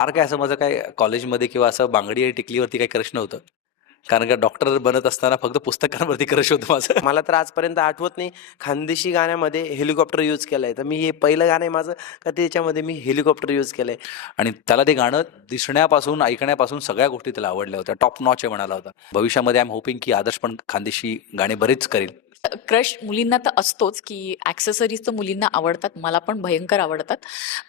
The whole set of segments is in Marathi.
फार काय असं माझं काय कॉलेजमध्ये किंवा असं बांगडी आणि टिकलीवरती काही क्रश नव्हतं. कारण का डॉक्टर बनत असताना फक्त पुस्तकांवरती क्रश होतं माझं. मला तर आजपर्यंत आठवत नाही खानदेशी गाण्यामध्ये हेलिकॉप्टर यूज केलंय. तर मी हे पहिलं गाणं आहे माझं का त्याच्यामध्ये मी हेलिकॉप्टर यूज केलंय. आणि त्याला ते गाणं दिसण्यापासून, ऐकण्यापासून सगळ्या गोष्टी त्याला आवडल्या होत्या. टॉप नॉच आहे म्हणाला होता. भविष्यामध्ये आय एम होपिंग की आदर्श पण खानदेशी गाणे बरेच करेल. क्रश मुलींना तर असतोच, की ॲक्सेसरीज तर मुलींना आवडतात. मला पण भयंकर आवडतात.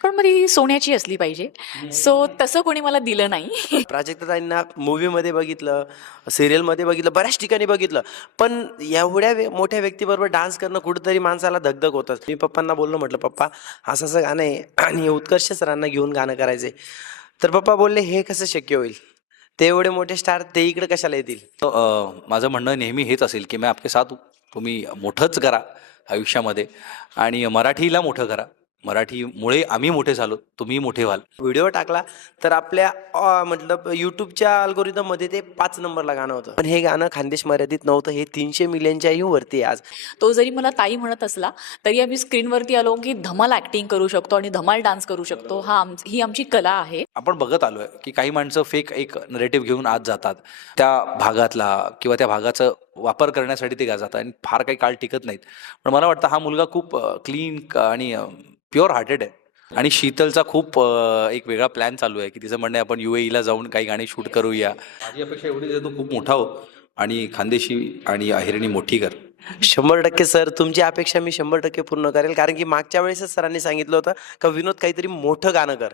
पण मग ती सोन्याची असली पाहिजे. सो तसं कोणी मला दिलं नाही. प्राजक्ताताईंना मूव्हीमध्ये बघितलं, सिरियलमध्ये बघितलं, बऱ्याच ठिकाणी बघितलं. पण एवढ्या मोठ्या व्यक्तीबरोबर डान्स करणं कुठेतरी माणसाला धगधग होतंच. मी पप्पांना बोललो, म्हटलं पप्पा असं असं गाणं आहे आणि उत्कर्ष सरांना घेऊन गाणं करायचंय. तर पप्पा बोलले हे कसं शक्य होईल, ते एवढे मोठे स्टार ते इकडे कशाला येतील. माझं म्हणणं नेहमी हेच असेल की मैं आपके साथ हूं. तुम्ही मोठंच करा आयुष्यामध्ये आणि मराठीला मोठं करा. मराठीमुळे आम्ही मोठे झालो, तुम्ही मोठे व्हाल. व्हिडिओ टाकला तर आपल्या मतलब यूट्यूबच्या अल्गोरिदममध्ये ते 5 नंबरला गाणं होतं. पण हे गाणं खानदेश मर्यादित नव्हतं, हे 300 मिलियनच्याही वरती आहे आज. तो जरी मला ताई म्हणत असला, तरी आम्ही स्क्रीनवरती आलो, की धमाल ॲक्टिंग करू शकतो आणि धमाल डान्स करू शकतो. ही आमची कला आहे. आपण बघत आलोय की काही माणसं फेक एक नरेटिव्ह घेऊन आत जातात. त्या भागातला किंवा त्या भागाचा वापर करण्यासाठी ते जातात आणि फार काही काळ टिकत नाहीत. पण मला वाटतं हा मुलगा खूप क्लीन आणि प्युअर हार्टेड आहे. आणि शीतलचा खूप एक वेगळा प्लॅन चालू आहे की तिचं म्हणणं आहे आपण UAE जाऊन काही गाणी शूट करूया. माझी अपेक्षा एवढीच आहे, तो खूप मोठा हो आणि खानदेशी आणि अहिरणी मोठी कर. 100% सर, तुमची अपेक्षा मी 100% पूर्ण करेल. कारण की मागच्या वेळेसच सरांनी सांगितलं होतं का विनोद काहीतरी मोठं गाणं कर.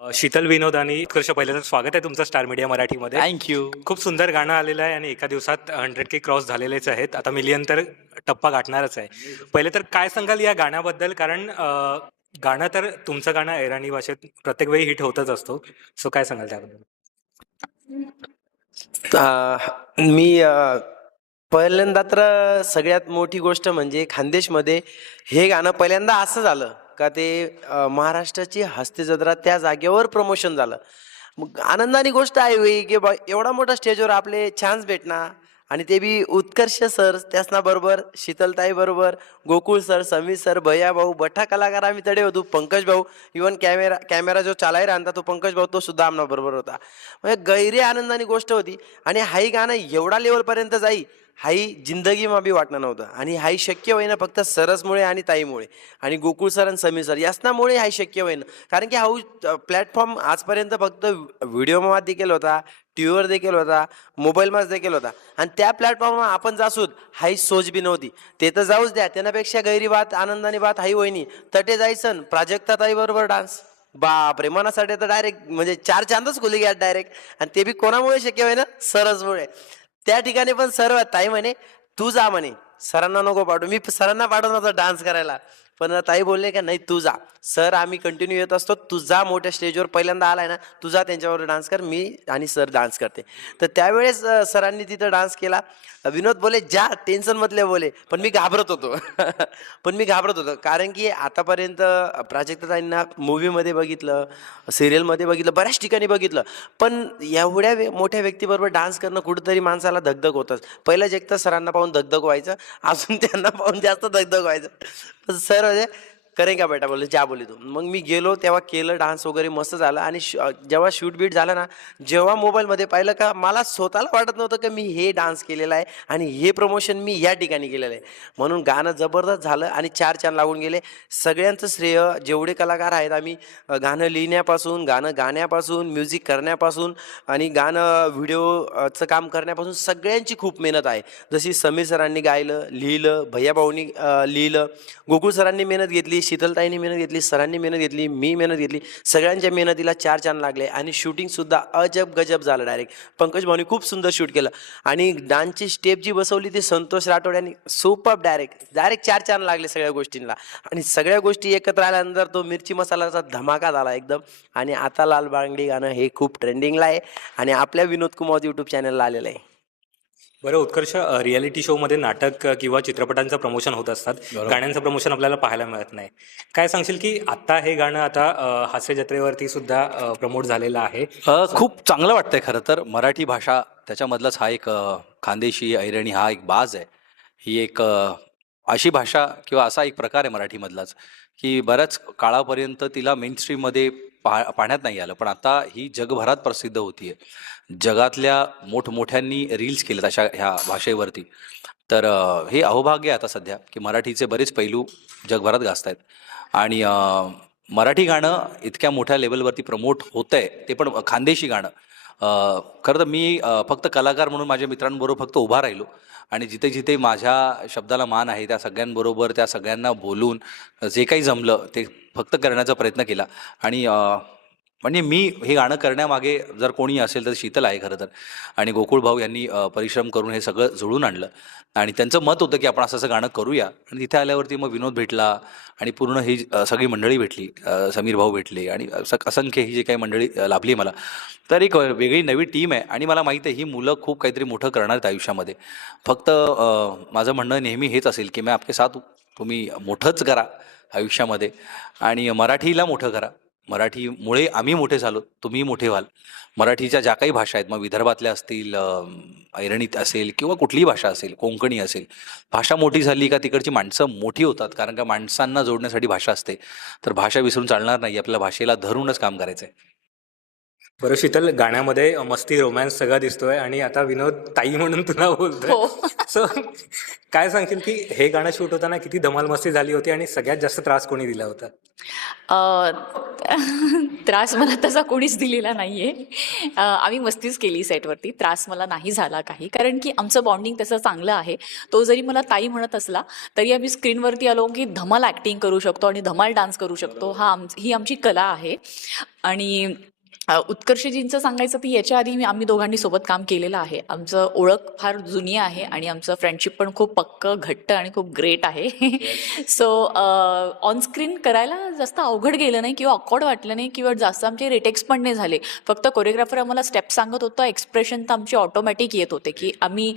शीतल विनोद आणि उत्कर्ष, पहिल्यांदा स्वागत आहे तुमचं स्टार मीडिया मराठीमध्ये. थँक्यू. खूप सुंदर गाणं आलेलं आहे आणि एका दिवसात 100K क्रॉस झालेलेच आहेत. आता मिलियन तर टप्पा गाठणारच आहे. पहिले तर काय सांगाल या गाण्याबद्दल? कारण गाणं तर तुमचं गाणं अहिराणी भाषेत प्रत्येक वेळी हिट होतच असतो. सो काय सांगाल त्याबद्दल? मी पहिल्यांदा तर सगळ्यात मोठी गोष्ट म्हणजे खानदेशमध्ये हे गाणं पहिल्यांदा असं झालं का ते महाराष्ट्राची हस्ती जत्रा त्या जागेवर प्रमोशन झालं. मग आनंदाची गोष्ट आहे होई की बा एवढा मोठा स्टेजवर आपले चान्स भेटणार आणि ते बी उत्कर्ष सर त्यासना बरोबर, शीतलताई बरोबर, गोकुळ सर, समीर सर, भैया भाऊ, बठा कलाकार आम्ही तडे होतो, पंकज भाऊ, इवन कॅमेरा जो चालाय राहता तो पंकज भाऊ तो सुद्धा आमना बरोबर होता. म्हणजे गैरी आनंदाची गोष्ट होती. आणि हाही गाणं एवढा लेवलपर्यंत जाई हाई जिंदगीमा बी वाटणं नव्हतं. आणि हाई शक्य होईना फक्त सरसमुळे आणि ताईमुळे आणि गोकुळ सर आणि समीर सर यासनामुळे हाई शक्य होईना. कारण की हा प्लॅटफॉर्म आजपर्यंत फक्त व्हिडिओमध्ये देखील होता, टी व्हीवर देखील होता, मोबाईलमध्ये देखील होता. आणि त्या प्लॅटफॉर्मवर आपण जासूत हाई सोच बी नव्हती. ते तर जाऊच द्या, त्याच्यापेक्षा गैरी बात आनंदाने बात हाई होईनी. तटे जायचं प्राजक्ताताई बरोबर डान्स, बापरे मनासाठी तर डायरेक्ट म्हणजे 4 चांदच खुली घ्या डायरेक्ट. आणि ते बी कोणामुळे शक्य होईना, सरसमुळे. त्या ठिकाणी पण सर ताई म्हणे तू जा म्हणे, सरांना नको पाठवू. मी सरांना पाठवत नव्हतं डान्स करायला, पण ताई बोलले का नाही तू जा सर, आम्ही कंटिन्यू येत असतो, तू जा मोठ्या स्टेजवर पहिल्यांदा आलाय ना, तू जा त्यांच्यावर डान्स कर, मी आणि सर डान्स करते. तर त्यावेळेस सरांनी तिथं डान्स केला. विनोद बोले जा टेन्शन मधले बोले, पण मी घाबरत होतो. पण मी घाबरत होतो कारण की आतापर्यंत प्राजक्ताताईंना मूव्हीमध्ये बघितलं, सिरियलमध्ये बघितलं, बऱ्याच ठिकाणी बघितलं. पण एवढ्या मोठ्या व्यक्तीबरोबर डान्स करणं कुठेतरी माणसाला धगधग होतंच. पहिलंच एक तर सरांना पाहून धगधग व्हायचं, अजून त्यांना पाहून जास्त धगधग व्हायचं. सर म्हणजे करेंगा बेटा बोलले, जा बोले तू. मग मी गेलो तेव्हा केलं, डान्स वगैरे मस्त झालं. आणि जेव्हा शूट बीट झालं ना, जेव्हा मोबाईलमध्ये पाहिलं का मला स्वतःला वाटत नव्हतं की मी हे डान्स केलेला आहे आणि हे प्रमोशन मी या ठिकाणी केलेलं आहे. म्हणून गाणं जबरदस्त झालं आणि 4 चांद लागून गेले. सगळ्यांचं श्रेय जेवढे कलाकार आहेत, आम्ही गाणं लिहिण्यापासून, गाणं गाण्यापासून, म्युझिक करण्यापासून आणि गाणं व्हिडिओचं काम करण्यापासून सगळ्यांची खूप मेहनत आहे. जशी समीर सरांनी गायलं, लिहिलं, भैया भाऊनी लिहिलं, गोकुळ सरांनी मेहनत घेतली, शीतलताईंनी मेहनत घेतली, सरांनी मेहनत घेतली, मी मेहनत घेतली. सगळ्यांच्या मेहनतीला 4 चांद लागले. आणि शूटिंगसुद्धा अजब गजब झालं. डायरेक्ट पंकज भाऊनी खूप सुंदर शूट केलं. आणि डान्सची स्टेप जी बसवली ती संतोष राठोड यांनी सुपर, डायरेक्ट 4 चांद लागले सगळ्या गोष्टींना. आणि सगळ्या गोष्टी एकत्र आल्यानंतर तो मिरची मसालाचा धमाका झाला एकदम. आणि आता लाल बांगडी गाणं हे खूप ट्रेंडिंगला आहे आणि आपल्या विनोद कुमार यूट्यूब चॅनलला आलेलं आहे. बरं उत्कर्ष, रियालिटी शोमध्ये नाटक किंवा चित्रपटांचं प्रमोशन होत असतात, गाण्यांचं प्रमोशन आपल्याला पाहायला मिळत नाही. काय सांगशील की आता हे गाणं आता हास्य जत्रेवरती सुद्धा प्रमोट झालेलं आहे? खूप चांगलं वाटतंय खरं तर. मराठी भाषा त्याच्यामधलाच हा एक खानदेशी अहिरणी हा एक बाज आहे. ही एक अशी भाषा किंवा असा एक प्रकार आहे मराठीमधलाच, की बऱ्याच काळापर्यंत तिला मेनस्ट्रीममध्ये पाहण्यात नाही आलं. पण आता ही जगभरात प्रसिद्ध होतीये. जगातल्या मोठमोठ्यांनी रील्स केलेत अशा ह्या भाषेवरती. तर हे अहोभाग्य आहे आता सध्या, की मराठीचे बरेच पैलू जगभरात गाजतायत. आणि मराठी गाणं इतक्या मोठ्या लेवलवरती प्रमोट होतंय, ते पण खानदेशी गाणं. खरं तर मी फक्त कलाकार म्हणून माझ्या मित्रांबरोबर फक्त उभा राहिलो आणि जिथे जिथे माझ्या शब्दाला मान आहे त्या सगळ्यांबरोबर त्या सगळ्यांना बोलून जे काही जमलं ते फक्त करण्याचा प्रयत्न केला. आणि म्हणजे मी हे गाणं करण्यामागे जर कोणी असेल तर शीतल आहे खरं तर. आणि गोकुळ भाऊ यांनी परिश्रम करून हे सगळं जुळून आणलं. आणि त्यांचं मत होतं की आपण असं असं गाणं करूया. आणि तिथे आल्यावरती मग विनोद भेटला आणि पूर्ण ही सगळी मंडळी भेटली. समीर भाऊ भेटले आणि असंख्य ही जी काही मंडळी लाभली मला. तर एक वेगळी नवी टीम आहे आणि मला माहीत आहे ही मुलं खूप काहीतरी मोठं करणार आहेत आयुष्यामध्ये. फक्त माझं म्हणणं नेहमी हेच असेल की मैं आपके साथ, तुम्ही मोठंच करा आयुष्यामध्ये आणि मराठीला मोठं करा. मराठीमुळे आम्ही मोठे झालो, तुम्ही मोठे व्हाल. मराठीच्या ज्या काही भाषा आहेत, मग विदर्भातल्या असतील, ऐरणीत असेल किंवा कुठलीही भाषा असेल, कोंकणी असेल, भाषा मोठी झाली का तिकडची माणसं मोठी होतात. कारण का माणसांना जोडण्यासाठी भाषा असते. तर भाषा विसरून चालणार नाही. आपल्या भाषेला धरूनच काम करायचं आहे. बरं शीतल, गाण्यामध्ये मस्ती, रोमॅन्स सगळा दिसतोय आणि आता विनोद ताई म्हणून तुला बोलतोय. हो. सो काय सांगशील की हे गाणं शूट होताना किती धमाल मस्ती झाली होती आणि सगळ्यात जास्त त्रास कोणी दिला होता? अ, त्रास मला तसा कोणीच दिलेला नाहीये. आम्ही मस्तीच केली सेटवरती. त्रास मला नाही झाला काही, कारण की आमचं बॉन्डिंग तसं चांगलं आहे. तो जरी मला ताई म्हणत असला तरी आम्ही स्क्रीनवरती आलो की धमाल ॲक्टिंग करू शकतो आणि धमाल डान्स करू शकतो. ही आमची कला आहे. आणि उत्कर्षजींचं सांगायचं तर याच्या आधी आम्ही दोघांनी सोबत काम केलेलं आहे. आमचं ओळख फार जुनी आहे आणि आमचं फ्रेंडशिप पण खूप पक्कं, घट्ट आणि खूप ग्रेट आहे. सो ऑनस्क्रीन करायला जास्त अवघड गेलं नाही किंवा ऑकवर्ड वाटलं नाही किंवा जास्त आमचे रिटेक्स पण नाही झाले. फक्त कोरिओग्राफर आम्हाला स्टेप सांगत होतं, एक्सप्रेशन तर आमचे ऑटोमॅटिक येत होते की आम्ही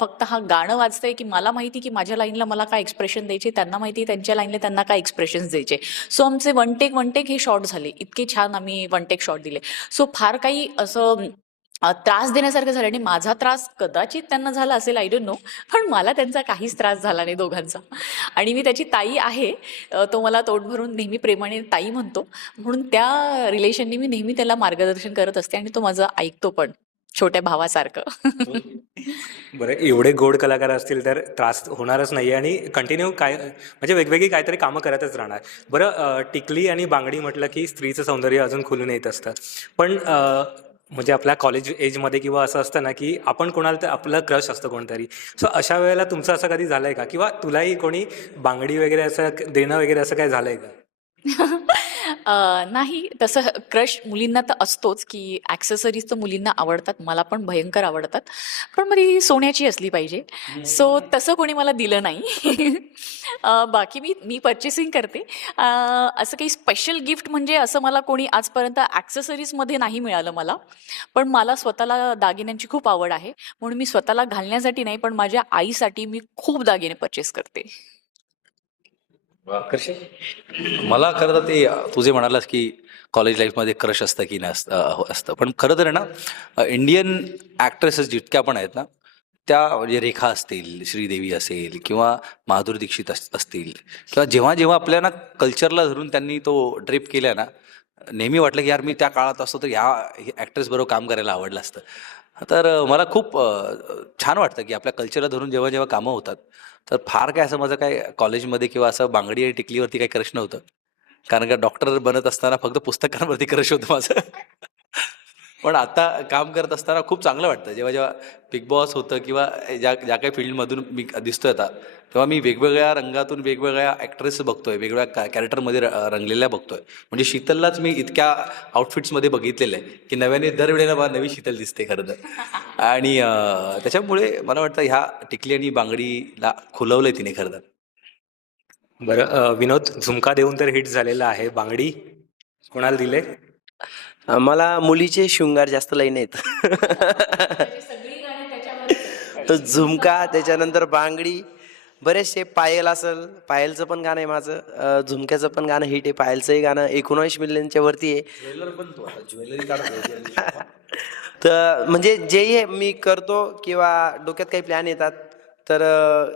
फक्त हा गाणं वाजतंय की मला माहिती की माझ्या लाईनला मला काय एक्सप्रेशन द्यायचे, त्यांना माहिती त्यांच्या लाईनला त्यांना काय एक्सप्रेशन्स द्यायचे. सो आमचे वन टेक हे शॉट झाले. इतके छान आम्ही वन टेक शॉट दिले. सो फार काही असं त्रास देण्यासारखं झालं आणि माझा त्रास कदाचित त्यांना झाला असेल, आय डोंट नो. पण मला त्यांचा काहीच त्रास झाला नाही दोघांचा. आणि मी त्याची ताई आहे. तो मला तोंड भरून नेहमी प्रेमाने ताई म्हणतो. म्हणून त्या रिलेशननी मी नेहमी त्याला मार्गदर्शन करत असते आणि तो माझं ऐकतो पण छोट्या भावासारखं. बरं, एवढे गोड कलाकार असतील तर त्रास होणारच नाही आणि कंटिन्यू काय म्हणजे वेगवेगळी काहीतरी कामं करतच राहणार. बरं, टिकली आणि बांगडी म्हटलं की स्त्रीचं सौंदर्य अजून खुलून येत असतं. पण म्हणजे आपल्या कॉलेज एजमध्ये किंवा असं असतं ना की आपण कोणाला तर आपलं क्रश असतं कोणतरी. सो अशा वेळेला तुमचं असं कधी झालंय का किंवा तुलाही कोणी बांगडी वगैरे असं देणं वगैरे असं काय झालंय का? नाही, तसं क्रश मुलींना तर असतोच की ॲक्सेसरीज तर मुलींना आवडतात. मला पण भयंकर आवडतात. पण मग ती सोन्याची असली पाहिजे. सो तसं कोणी मला दिलं नाही. बाकी मी पर्चेसिंग करते. असं काही स्पेशल गिफ्ट म्हणजे असं मला कोणी आजपर्यंत ॲक्सेसरीजमध्ये नाही मिळालं मला. पण मला स्वतःला दागिन्यांची खूप आवड आहे. म्हणून मी स्वतःला घालण्यासाठी नाही, पण माझ्या आईसाठी मी खूप दागिने पर्चेस करते. मला खरं तर ते तू जे म्हणालास की कॉलेज लाईफमध्ये क्रश असतं की असतं. पण खरं तर आहे ना, इंडियन ॲक्ट्रेसेस जितक्या पण आहेत ना, त्या म्हणजे रेखा असतील, श्रीदेवी असेल किंवा माधुरी दीक्षित असतील किंवा जेव्हा जेव्हा आपल्या ना कल्चरला धरून त्यांनी तो ड्रेप केला ना, नेहमी वाटलं की यार मी त्या काळात असतो तर ह्या ॲक्ट्रेस बरोबर काम करायला आवडलं असतं. तर मला खूप छान वाटतं की आपल्या कल्चरला धरून जेव्हा जेव्हा कामं होतात. तर फार काय असं माझं काय कॉलेजमध्ये किंवा असं बांगडी आणि टिकलीवरती काही क्रश नव्हतं. कारण का डॉक्टर बनत असताना फक्त पुस्तकांवरती क्रश होतं माझं. पण आता काम करत असताना खूप चांगलं वाटतं. जेव्हा जेव्हा बिग बॉस होतं किंवा ज्या ज्या काही फील्डमधून मी दिसतोय आता, तेव्हा मी वेगवेगळ्या रंगातून वेगवेगळ्या ॲक्ट्रेस बघतोय, वेगवेगळ्या कॅरेक्टरमध्ये रंगलेल्या बघतोय. म्हणजे शीतललाच मी इतक्या आउटफिट्समध्ये बघितलेलं आहे की नव्याने दरवेळेला मला नवी शीतल दिसते खरं तर. आणि त्याच्यामुळे मला वाटतं ह्या टिकली आणि बांगडीला खुलवलंय तिने खरं तर. बरं, विनोद, झुमका देऊन तर हिट झालेला आहे. बांगडी कोणाला दिले? मला मुलीचे शृंगार जास्त लई नाहीत. तर झुमका, त्याच्यानंतर बांगडी, बरेचसे पायल असेल, पायलचं पण गाणं आहे माझं, झुमक्याचं पण गाणं हिट आहे, पायलचंही गाणं 19 मिलियनच्या वरती आहे. तर म्हणजे जेही मी करतो किंवा डोक्यात काही प्लॅन येतात तर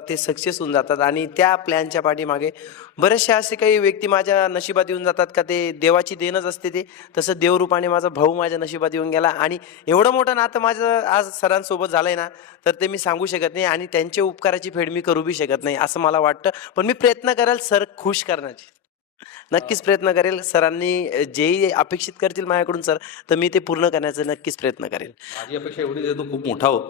ते सक्सेस होऊन जातात. आणि त्या प्लॅनच्या पाठीमागे बरेचसे असे काही व्यक्ती माझ्या नशिबात येऊन जातात का ते देवाची देणच असते. ते तसं देवरूपाने माझा भाऊ माझ्या नशिबात येऊन गेला आणि एवढं मोठं नातं माझं आज सरांसोबत झालंय ना, तर ते मी सांगू शकत नाही आणि त्यांच्या उपकाराची फेड मी करू बी शकत नाही असं मला वाटतं. पण मी प्रयत्न करेल सर खुश करण्याची, नक्कीच प्रयत्न करेल. सरांनी जेही अपेक्षित करतील माझ्याकडून सर, तर मी ते पूर्ण करण्याचा नक्कीच प्रयत्न करेल. माझी अपेक्षा एवढीच आहे, तो खूप मोठा हो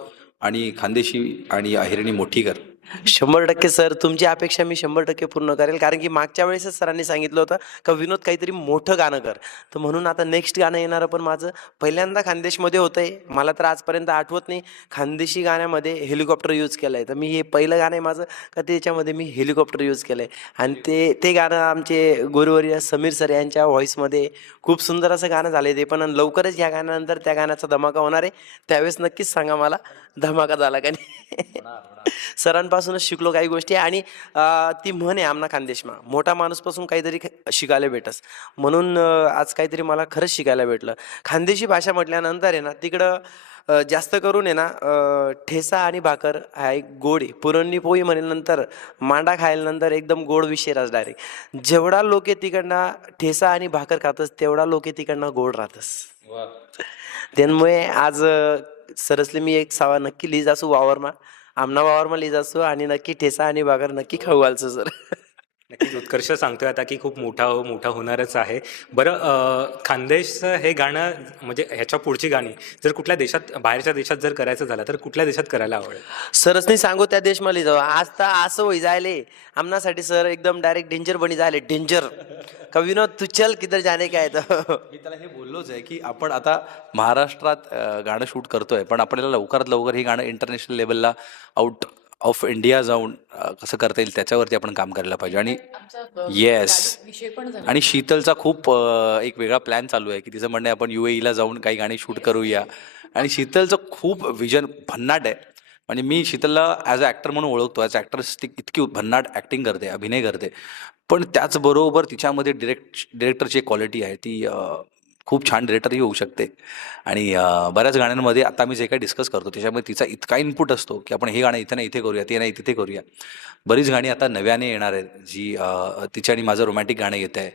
आणि खानदेशी आणि अहिरणी मोठी कर. 100% सर, तुमची अपेक्षा मी 100% पूर्ण करेल. कारण की मागच्या वेळेसच सरांनी सांगितलं होतं का विनोद काहीतरी मोठं गाणं कर. तर म्हणून आता नेक्स्ट गाणं येणारं पण माझं पहिल्यांदा खानदेशमध्ये होतंय. मला तर आजपर्यंत आठवत नाही खानदेशी गाण्यामध्ये हेलिकॉप्टर यूज केलं आहे. तर मी हे पहिलं गाणं आहे माझं का त्याच्यामध्ये मी हेलिकॉप्टर यूज केलं आहे. आणि ते गाणं आमचे गुरुवर्य समीर सर यांच्या व्हॉईसमध्ये खूप सुंदर असं गाणं झालं आहे ते पण. आणि लवकरच ह्या गाण्यानंतर त्या गाण्याचा धमाका होणार आहे. त्यावेळेस नक्कीच सांगा मला धमाका झाला का नाही. सरांपासूनच शिकलो काही गोष्टी. आणि ती म्हण आहे आमना खानदेशमा, मोठा माणूसपासून काहीतरी शिकायला भेटस. म्हणून आज काहीतरी मला खरंच शिकायला भेटलं. खानदेशी भाषा म्हटल्यानंतर आहे ना तिकडं जास्त करून आहे ना ठेसा आणि भाकर हा एक गोड आहे. पुरणणी पोळी म्हणल्यानंतर मांडा खायल्यानंतर एकदम गोड विषय राहस डायरेक्ट. जेवढा लोक तिकडनं ठेसा आणि भाकर खातस तेवढा लोक तिकडनं गोड राहतस. त्यामुळे आज सरसले मी एक सावा नक्की लिहिज असू वावरमा, आमना वावरमा लिहिज असू आणि नक्की ठेसा आणि भाकर नक्की खाऊ घालचो सर. नक्कीच उत्कर्ष सांगतोय आता की खूप मोठा होणारच आहे. बरं खानदेशचं हे गाणं म्हणजे ह्याच्या पुढची गाणी जर कुठल्या देशात बाहेरच्या देशात जर करायचं झालं तर कुठल्या देशात करायला आवडेल? सरच नाही सांगू त्या देशमध्ये जाऊ. आज तर असं होई जायले आमनासाठी सर एकदम डायरेक्ट डेंजर बनी जायले. डेंजर का विनोद तू चल किधर जाने का आहे तर. मी त्याला हे बोललोच आहे की आपण आता महाराष्ट्रात गाणं शूट करतोय, पण आपल्याला लवकरात लवकर हे गाणं इंटरनॅशनल लेवलला आउट ऑफ इंडिया जाऊन कसं करता येईल त्याच्यावरती आपण काम करायला पाहिजे. आणि येस, विषय पण झाला. आणि शीतलचा खूप एक वेगळा प्लॅन चालू आहे की तिचं म्हणणं आहे आपण UAE ला जाऊन काही गाणी शूट करूया. आणि शीतलचं खूप विजन भन्नाट आहे. म्हणजे मी शीतलला ॲज अ ॲक्टर म्हणून ओळखतो. ॲज ॲक्ट्रेस ती इतकी भन्नाट ॲक्टिंग करते, अभिनय करते. पण त्याचबरोबर तिच्यामध्ये डिरेक्टरची एक क्वालिटी आहे, ती खूप छान डिरेक्टरही होऊ शकते. आणि बऱ्याच गाण्यांमध्ये आता मी जे काही डिस्कस करतो त्याच्यामध्ये तिचा इतका इनपुट असतो की आपण हे गाणं इथे नाही इथे करूया, ते नाही तिथे करूया. बरीच गाणी आता नव्याने येणार आहेत जी तिच्या आणि माझं रोमॅन्टिक गाणं येत आहे.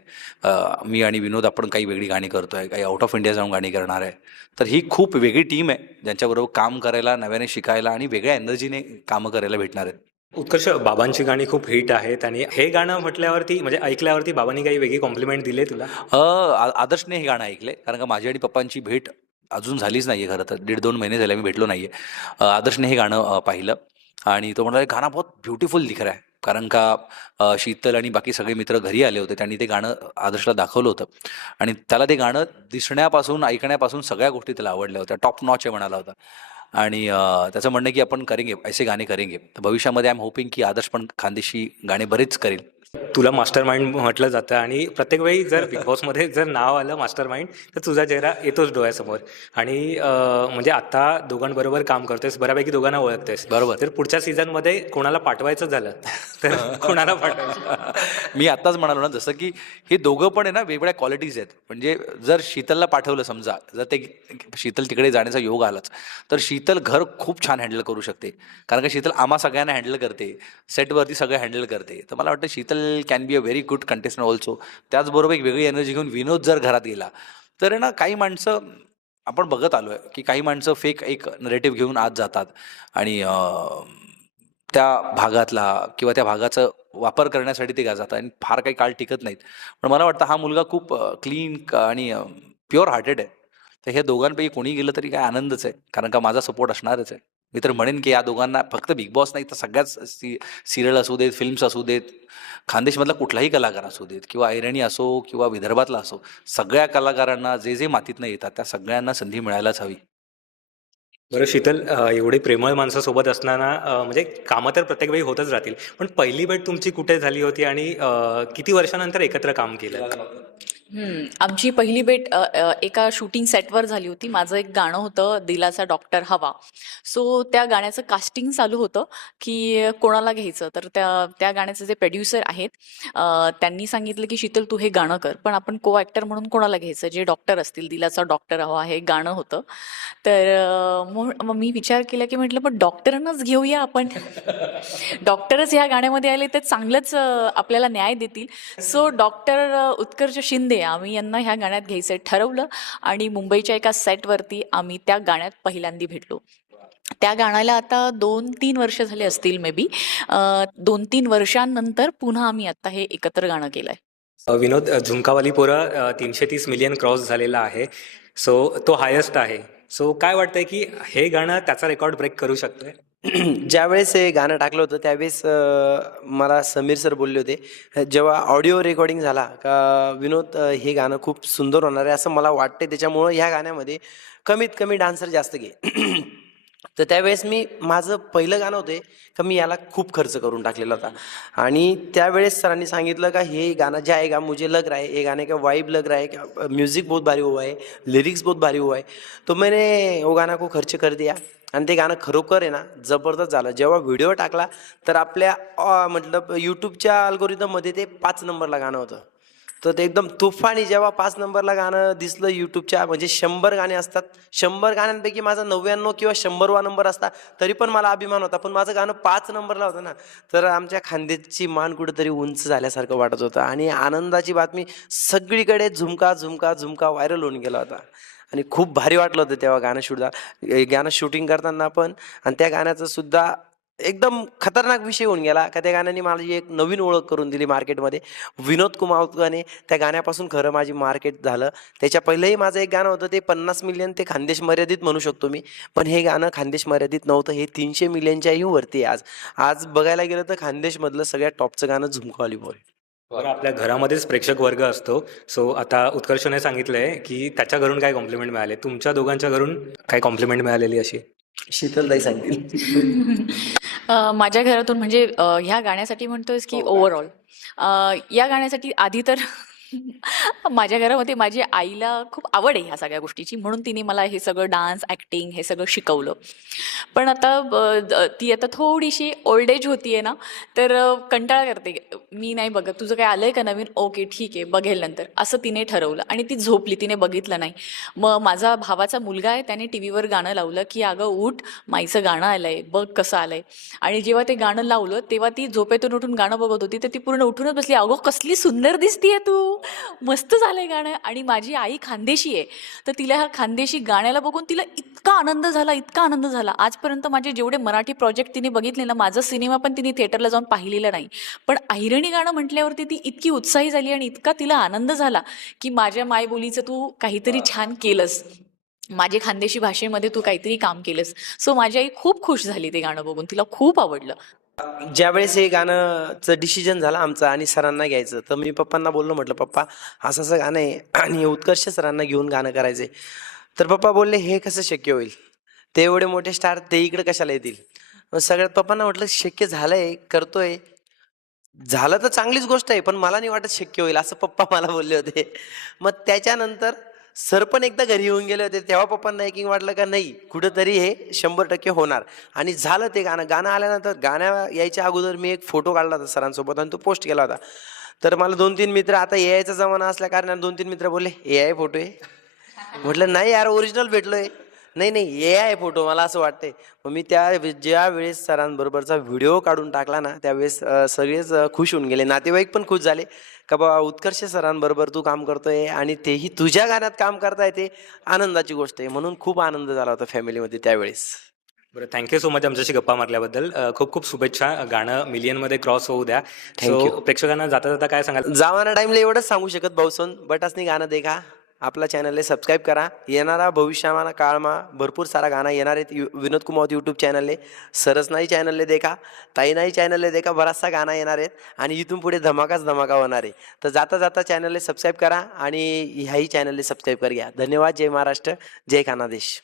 मी आणि विनोद आपण काही वेगळी गाणी करतो आहे, काही आउट ऑफ इंडिया जाऊन गाणी करणार आहे. तर ही खूप वेगळी टीम आहे ज्यांच्याबरोबर काम करायला, नव्याने शिकायला आणि वेगळ्या एनर्जीने कामं करायला भेटणार आहेत. उत्कर्ष, बाबांची गाणी खूप हिट आहेत आणि हे गाणं म्हटल्यावरती म्हणजे ऐकल्यावरती बाबांनी काही वेगळी कॉम्प्लिमेंट दिले तुला? आदर्शने हे गाणं ऐकलंय, कारण का माझी आणि पप्पांची भेट अजून झालीच नाहीये. खरं तर 1.5-2 महिने झाले मी भेटलो नाहीये. आदर्शने हे गाणं पाहिलं आणि तो म्हणाला गाणं बहुत ब्युटिफुल दिख रहा है. कारण का शीतल आणि बाकी सगळे मित्र घरी आले होते. त्यांनी ते गाणं आदर्शला दाखवलं होतं आणि त्याला ते गाणं दिसण्यापासून ऐकण्यापासून सगळ्या गोष्टी त्याला आवडल्या होत्या. टॉप नॉच आहे म्हणाला होता. आणि त्याचं म्हणणं की आपण करेंगे, ऐसे गाणे करेंगे. तर भविष्यामध्ये आय एम होपिंग की आदर्श पण खानदेशी गाणे बरेच करेल. तुला मास्टर माइंड म्हटलं जातं आणि प्रत्येक वेळी जर बिग बॉसमध्ये जर नाव आलं मास्टर माइंड तर तुझा चेहरा येतोच डोळ्यासमोर. आणि म्हणजे आता दोघांबरोबर काम करतोयस, बऱ्यापैकी दोघांना ओळखतेस. बरोबर. तर पुढच्या सीझनमध्ये कोणाला पाठवायचं झालं तर कोणाला पाठवायचं? मी आत्ताच म्हणालो ना, जसं की हे दोघं पण आहे ना वेगवेगळ्या क्वालिटीज आहेत. म्हणजे जर शीतलला पाठवलं समजा, जर ते शीतल तिकडे जाण्याचा योग आलाच तर शीतल घर खूप छान हँडल करू शकते. कारण का शीतल आम्हा सगळ्यांना हँडल करते, सेटवरती सगळं हँडल करते. तर मला वाटतं Sheetal can be a very good contestant also. त्याचबरोबर एक वेगळी एनर्जी घेऊन विनोद जर घरात गेला तर आहे ना, काही माणसं आपण बघत आलो आहे की काही माणसं फेक एक नरेटिव्ह घेऊन आत जातात आणि त्या भागातला किंवा त्या भागाचा वापर करण्यासाठी ते जातात आणि फार काही काळ टिकत नाहीत. पण मला वाटतं हा मुलगा खूप क्लीन आणि प्युअर हार्टेड आहे. तर हे दोघांपैकी कोणी गेलं तरी काय आनंदच आहे, कारण का माझा सपोर्ट असणारच आहे. मी तर म्हणेन की या दोघांना फक्त बिग बॉस नाही तर सगळ्याच सिरियल असू देत, फिल्म्स असू देत, खानदेशमधला कुठलाही कलाकार असू देत किंवा ऐरणी असो किंवा विदर्भातला असो, सगळ्या कलाकारांना जे जे मातीतनं येतात त्या सगळ्यांना संधी मिळायलाच हवी. बरं शीतल, एवढे प्रेमळ माणसं सोबत असताना म्हणजे कामं तर प्रत्येक वेळी होतच राहतील, पण पहिली भेट तुमची कुठे झाली होती आणि किती वर्षानंतर एकत्र काम केलं? आमची पहिली भेट एका शूटिंग सेटवर झाली होती. माझं एक गाणं होतं, दिलाचा डॉक्टर हवा. सो त्या गाण्याचं कास्टिंग चालू होतं, की कोणाला घ्यायचं. तर त्या त्या गाण्याचे जे प्रोड्युसर आहेत, त्यांनी सांगितलं, की "शीतल तू हे गाणं कर, पण आपण को ॲक्टर म्हणून कोणाला घ्यायचं, जे डॉक्टर असतील. दिलाचा डॉक्टर हवा हे गाणं होतं." तर मग मी विचार केला, की म्हटलं मग डॉक्टरांनाच घेऊया आपण. डॉक्टरच ह्या गाण्यामध्ये आले तर चांगलंच आपल्याला न्याय देतील. सो डॉक्टर उत्कर्ष शिंदे आम्ही यांना ह्या गाण्यात घ्यायचं ठरवलं आणि मुंबईच्या एका सेटवरती आम्ही त्या गाण्यात पहिल्यांदा भेटलो. त्या गाण्याला आता 2-3 वर्ष झाले असतील मे बी. 2-3 वर्षांनंतर पुन्हा आम्ही आता हे एकत्र गाणं केलंय. विनोद, झुमकावाली पोरं 330 मिलियन क्रॉस झालेला आहे. सो तो हायेस्ट आहे. सो काय वाटतंय की हे गाणं त्याचा रेकॉर्ड ब्रेक करू शकतोय? ज्यावेळेस हे गाणं टाकलं होतं त्यावेळेस मला समीर सर बोलले होते, जेव्हा ऑडिओ रेकॉर्डिंग झाला का विनोद हे गाणं खूप सुंदर होणार आहे असं मला वाटते, त्याच्यामुळं ह्या गाण्यामध्ये कमीत कमी डान्सर जास्त घे. तर त्यावेळेस माझं पहिलं गाणं होते का मी याला खूप खर्च करून टाकलेला होता आणि त्यावेळेस सरांनी सांगितलं का हे गाणं जे आहे का मुझे लग रहा है ये गाने का वाइब लग रहा है क्या म्यूज़िक बहुत भारी हुआ है, लिरिक्स बहुत भारी हुआ है. तो मैंने वो गाना को खर्च कर दिया आणि ते गाणं खरोखर आहे ना जबरदस्त झालं. जेव्हा व्हिडिओ टाकला तर आपल्या मतलब यूट्यूबच्या अल्गोरिदममध्ये ते 5 नंबरला गाणं होतं. तर ते एकदम तुफानी जेव्हा 5 नंबरला गाणं दिसलं यूट्यूबच्या, म्हणजे 100 गाणे असतात, 100 गाण्यांपैकी माझा 99 किंवा 100वा नंबर असता तरी पण मला अभिमान होता. पण माझं गाणं 5 नंबरला होतं ना, तर आमच्या खांद्याची मान कुठेतरी उंच झाल्यासारखं वाटत होतं आणि आनंदाची बातमी सगळीकडे झुमका झुमका झुमका व्हायरल होऊन गेला होता आणि खूप भारी वाटलं होतं तेव्हा गाणं शूटिंग करताना पण. आणि त्या गाण्याचं सुद्धा एकदम खतरनाक विषय होऊन गेला का त्या गाण्याने माझी एक नवीन ओळख करून दिली मार्केटमध्ये. विनोद कुमावतने त्या गाण्यापासून खरं माझी मार्केट झालं. त्याच्या पहिलंही माझं एक गाणं होतं ते 50 मिलियन, ते खानदेश मर्यादित म्हणू शकतो मी. पण हे गाणं खानदेश मर्यादित नव्हतं, हे 300 मिलियनच्याही वरती आहे आज. आज बघायला गेलं तर खानदेशमधलं सगळ्यात टॉपचं गाणं झुमकावाली पोर आहे. बरं, आपल्या घरामध्येच प्रेक्षक वर्ग असतो. सो आता उत्कर्षने सांगितलंय की त्याच्या घरून काय कॉम्प्लिमेंट मिळाले, तुमच्या दोघांच्या घरून काय कॉम्प्लिमेंट मिळालेली अशी? शीतलताई सांगतील. माझ्या घरातून म्हणजे ह्या गाण्यासाठी म्हणतोयस की ओव्हरऑल? या गाण्यासाठी आधी तर माझ्या घरामध्ये माझ्या आईला खूप आवड आहे ह्या सगळ्या गोष्टीची, म्हणून तिने मला हे सगळं डान्स, ॲक्टिंग हे सगळं शिकवलं. पण आता ती आता थोडीशी ओल्ड एज होतीये ना, तर कंटाळा करते. मी नाही बघत, तुझं काय आलंय का नवीन? ओके ठीक आहे, बघेल नंतर, असं तिने ठरवलं आणि ती झोपली, तिने बघितलं नाही. मग माझा भावाचा मुलगा आहे, त्याने टी व्हीवर गाणं लावलं की अगं उठ, माईचं गाणं आलंय, बघ कसं आलंय. आणि जेव्हा ते गाणं लावलं तेव्हा ती झोपेतून उठून गाणं बघत होती, तर ती पूर्ण उठूनच बसली. अगं कसली सुंदर दिसतीये तू, मस्त झालंय गाणं. आणि माझी आई खानदेशी आहे, तर तिला ह्या खानदेशी गाण्याला बघून तिला इतका आनंद झाला, इतका आनंद झाला. आजपर्यंत माझे जेवढे मराठी प्रोजेक्ट तिने बघितले ना, माझा सिनेमा पण तिने थिएटरला जाऊन पाहिलेला नाही, पण ऐरणी गाणं म्हटल्यावरती ती इतकी उत्साही झाली आणि इतका तिला आनंद झाला की माझ्या मायबोलीचं तू काहीतरी छान केलंस, माझे खानदेशी भाषेमध्ये तू काहीतरी काम केलंस. सो माझी आई खूप खुश झाली ते गाणं बघून, तिला खूप आवडलं. ज्यावेळेस हे गाणंचं डिसिजन झालं आमचं आणि सरांना घ्यायचं, तर मी पप्पांना बोललो, म्हटलं पप्पा असं असं गाणं आहे आणि उत्कर्ष सरांना घेऊन गाणं करायचंय. तर पप्पा बोलले हे कसं शक्य होईल, ते एवढे मोठे स्टार ते इकडे कशाला येतील. मग सगळ्यात पप्पांना म्हटलं शक्य झालंय, करतोय, झालं तर चांगलीच गोष्ट आहे, पण मला नाही वाटत शक्य होईल, असं पप्पा मला बोलले होते. मग त्याच्यानंतर सर पण एकदा घरी येऊन गेले होते, तेव्हा पप्पांना एक वाटलं का नाही कुठंतरी हे 100% होणार. आणि झालं ते गाणं आल्यानंतर, गाण्या यायच्या अगोदर मी एक फोटो काढला होता सरांसोबत आणि तो पोस्ट केला होता. तर मला 2-3 मित्र, आता ए चा जमाना असल्या कारणाने 2-3 मित्र बोलले ए फोटो आहे. म्हटलं नाही यार, ओरिजिनल भेटलोय. नाही नाही ए आहे फोटो, मला असं वाटतंय. मग मी ज्या वेळेस सरांबरोबरचा व्हिडिओ काढून टाकला ना, त्यावेळेस सगळेच खुश होऊन गेले, नातेवाईक पण खुश झाले का बाबा उत्कर्ष सरांबरोबर तू काम करतोय आणि तेही तुझ्या गाण्यात काम करता येते, आनंदाची गोष्ट आहे. म्हणून खूप आनंद झाला होता फॅमिलीमध्ये त्यावेळेस. बरं, थँक्यू सो मच आमच्याशी गप्पा मारल्याबद्दल. खूप खूप शुभेच्छा, गाणं मिलियनमध्ये क्रॉस होऊ द्या. Thank so you. प्रेक्षकांना जाता जाता काय सांगाल? जावाना टाईमला एवढंच सांगू शकत भाऊसन, बटासनी गाणं देखा, आपला चॅनलला सबस्क्राईब करा. येणारा भविष्यामा काळमा भरपूर सारा गाणं येणार आहेत विनोद कुमावत यूट्यूब चॅनलले. सरसनाही चॅनलले देखा, ताईनाही चॅनलले देखा, बराचसा गाणं येणार आहेत आणि इथून पुढे धमाकाच धमाका होणार आहे. तर जाता जाता चॅनलला सबस्क्राईब करा आणि ह्याही चॅनलला सबस्क्राईब कर घ्या. धन्यवाद. जय महाराष्ट्र, जय खानादेश.